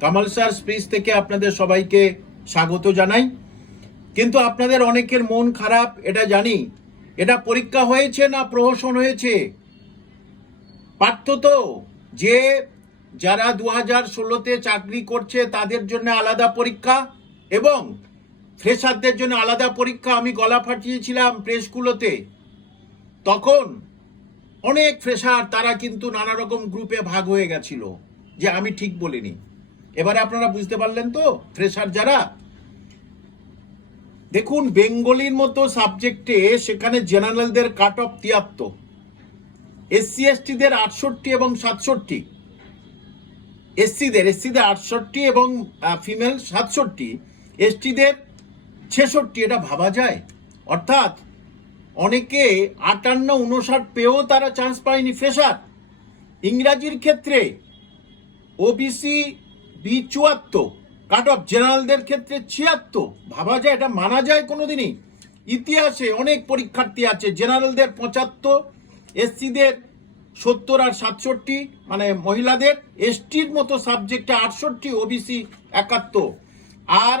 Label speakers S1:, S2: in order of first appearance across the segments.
S1: Kamal sir speech থেকে আপনাদের সবাইকে স্বাগত জানাই। কিন্তু আপনাদের অনেকের মন খারাপ, এটা জানি। এটা পরীক্ষা হয়েছে না প্রহসন হয়েছে? পার্থ তো, যে যারা দু হাজার ষোলোতে চাকরি করছে, তাদের জন্য আলাদা পরীক্ষা এবং ফ্রেশারদের জন্য আলাদা পরীক্ষা আমি গলা ফাটিয়েছিলাম প্রেসগুলোতে। তখন অনেক ফ্রেশার, তারা কিন্তু নানা রকম গ্রুপে ভাগ হয়ে গেছিল, যে আমি ঠিক বলিনি। এবারে আপনারা বুঝতে পারলেন তো ফ্রেশার যারা? দেখুন, বেঙ্গলির মতো সাবজেক্টে সেখানে জেনারেলদের কাট অফ তিয়াত্তর এসসি এসটিদের আটষট্টি এবং সাতষট্টি। এসসিদের এসসিদের আটষট্টি এবং ফিমেল সাতষট্টি। এসটিদের ছেষট্টি, এটা ভাবা যায়। অর্থাৎ অনেকে আটান্ন, উনষাট পেয়েও তারা চান্স পায়নি ফ্রেশার ইংরাজির ক্ষেত্রে ওবিসি বি চুয়াত্তর কাট অফ জেনারেলদের ক্ষেত্রে ছিয়াত্তর। ভাবা যায়, এটা মানা যায় কোনোদিনই। ইতিহাসে অনেক পরীক্ষার্থী আছে জেনারেলদের পঁচাত্তর এসসিদের সত্তর আর সাতষট্টি মানে মহিলাদের এসটির মতো সাবজেক্টে আটষট্টি ওবিসি একাত্তর। আর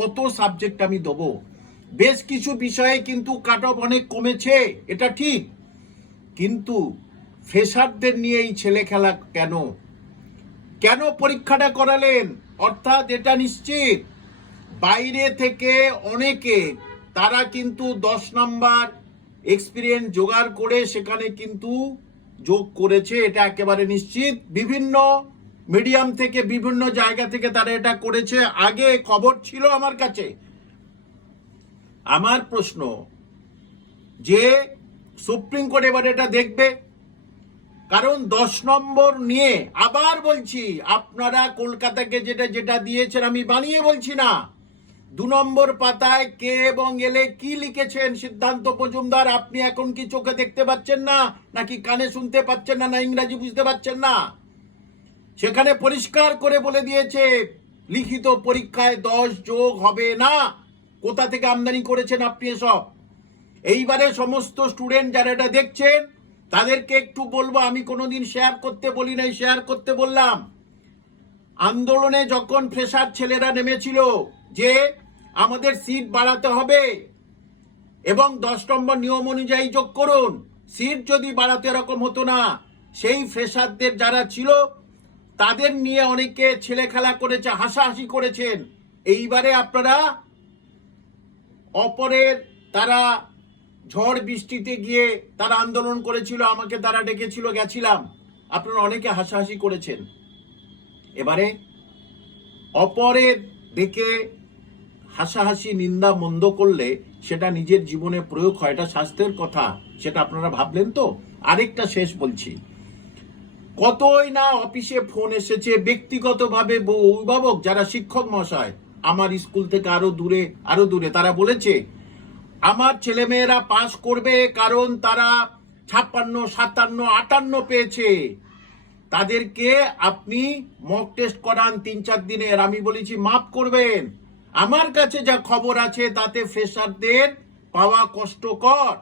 S1: কত সাবজেক্ট আমি দেবো? বেশ কিছু বিষয়ে কিন্তু কাট অফ অনেক কমেছে, এটা ঠিক। কিন্তু ফ্রেশারদের নিয়ে এই ছেলে খেলা কেন? কেন পরীক্ষাটা করালেন? অর্থাৎ এটা নিশ্চিত। বাইরে থেকে অনেকে, তারা কিন্তু দশ নাম্বার এক্সপিরিয়েন্স জোগাড় করে সেখানে কিন্তু যোগ করেছে, এটা একেবারে নিশ্চিত। বিভিন্ন মিডিয়াম থেকে, বিভিন্ন জায়গা থেকে তারা এটা করেছে। আগে খবর ছিল আমার কাছে। আমার প্রশ্ন যে, সুপ্রিম কোর্ট এবার এটা দেখবে? কারণ দশ নম্বর নিয়ে আবার বলছি, আপনারা কলকাতাকে যেটা যেটা দিয়েছেন আমি বানিয়ে বলছি না। দু নম্বর পাতায় কে এবং এলে কি লিখেছেন সিদ্ধান্ত মজুমদার, আপনি এখন কি চোখে দেখতে পাচ্ছেন না, নাকি কানে শুনতে পাচ্ছেন না না ইংরাজি বুঝতে পাচ্ছেন না? সেখানে পরিষ্কার করে বলে দিয়েছে, লিখিত পরীক্ষায় দশ যোগ হবে না। কোথা থেকে আমদানি করেছেন আপনি এসব? এইবারে সমস্ত স্টুডেন্ট যারা এটা দেখছেন তাদেরকে একটু বলব, আমি কোনোদিন শেয়ার করতে বলি নাই শেয়ার করতে বললাম। আন্দোলনে যখন ফ্রেশার ছেলেরা নেমেছিল, যে আমাদের সিট বাড়াতে হবে এবং দশ নম্বর নিয়ম অনুযায়ী যোগ করুন সিট যদি বাড়াতে এরকম হতো না, সেই ফ্রেশারদের যারা ছিল, তাদের নিয়ে অনেকে ছেলে খেলা করেছে, হাসাহাসি করেছেন। এইবারে আপনারা, অপরের, তারা ঝড় বৃষ্টিতে গিয়ে তারা আন্দোলন করেছিল, আমাকে তারা ডেকেছিল, গেছিলাম। আপনারা অনেকে হাসাহাসি করেছেন। এবারে অপরের দেখে হাসাহাসি, নিন্দা মন্দ করলে সেটা নিজের জীবনে প্রয়োগ হয়। এটা স্বাস্থ্যের কথা, সেটা আপনারা ভাবলেন তো? আরেকটা শেষ বলছি। কতই না অফিসে ফোন এসেছে, ব্যক্তিগতভাবে অভিভাবক, যারা শিক্ষক মশাই আমার স্কুল থেকে আরও দূরে আরও দূরে, তারা বলেছে আমার ছেলেমেয়েরা পাস করবে কারণ তারা ছাপ্পান্ন, সাতান্ন, আটান্ন পেয়েছে। তাদেরকে আপনি মক টেস্ট করান তিন, চার দিনের। আমি বলেছি, মাফ করবেন। আমার কাছে যা খবর আছে, তাতে ফ্রেশারদের পাওয়া কষ্টকর।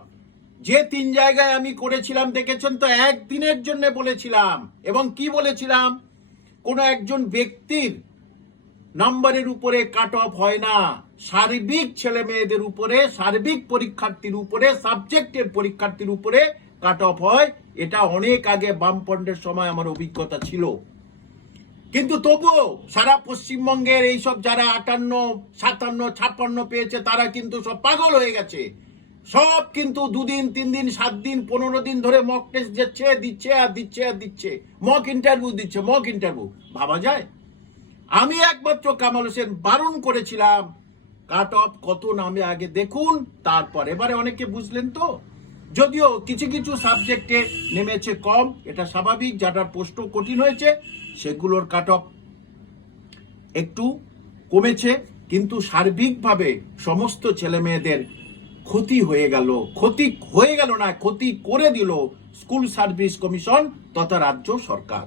S1: যে তিন জায়গায় আমি করেছিলাম, দেখেছেন তো? একদিনের জন্য বলেছিলাম। এবং কি বলেছিলাম? কোনো একজন ব্যক্তির নম্বরের উপরে কাট অফ হয় না। সার্বিক ছেলে মেয়েদের উপরে, সার্বিক পরীক্ষার্থীর উপরে, সাবজেক্টের পরীক্ষার্থীর উপরে কাট অফ হয়। এটা অনেক আগে বামপন্ডের সময় আমার অভিজ্ঞতা ছিল। কিন্তু তবুও সারা পশ্চিমবঙ্গের এইসব যারা আটান্ন, সাতান্ন, ছাপ্পান্ন পেয়েছে, তারা কিন্তু সব পাগল হয়ে গেছে। সব কিন্তু দুদিন তিন দিন সাত দিন পনেরো দিন ধরে মক টেস্ট যাচ্ছে দিচ্ছে আর দিচ্ছে আর দিচ্ছে। মক ইন্টারভিউ দিচ্ছে মক ইন্টারভিউ ভাবা যায়? আমি একমাত্র কামাল হোসেন বারণ করেছিলাম কাট অফ কত নামে আগে দেখুন, তারপর। এবারে অনেকে বুঝলেন তো? যদিও কিছু কিছু সাবজেক্টে নেমেছে কম, এটা স্বাভাবিক যাটার প্রশ্ন কঠিন হয়েছে, সেগুলোর কাট অফ একটু কমেছে, কিন্তু সার্বিকভাবে সমস্ত ছেলে মেয়েদের ক্ষতি হয়ে গেল। ক্ষতি হয়ে গেল না, ক্ষতি করে দিল স্কুল সার্ভিস কমিশন তথা রাজ্য সরকার।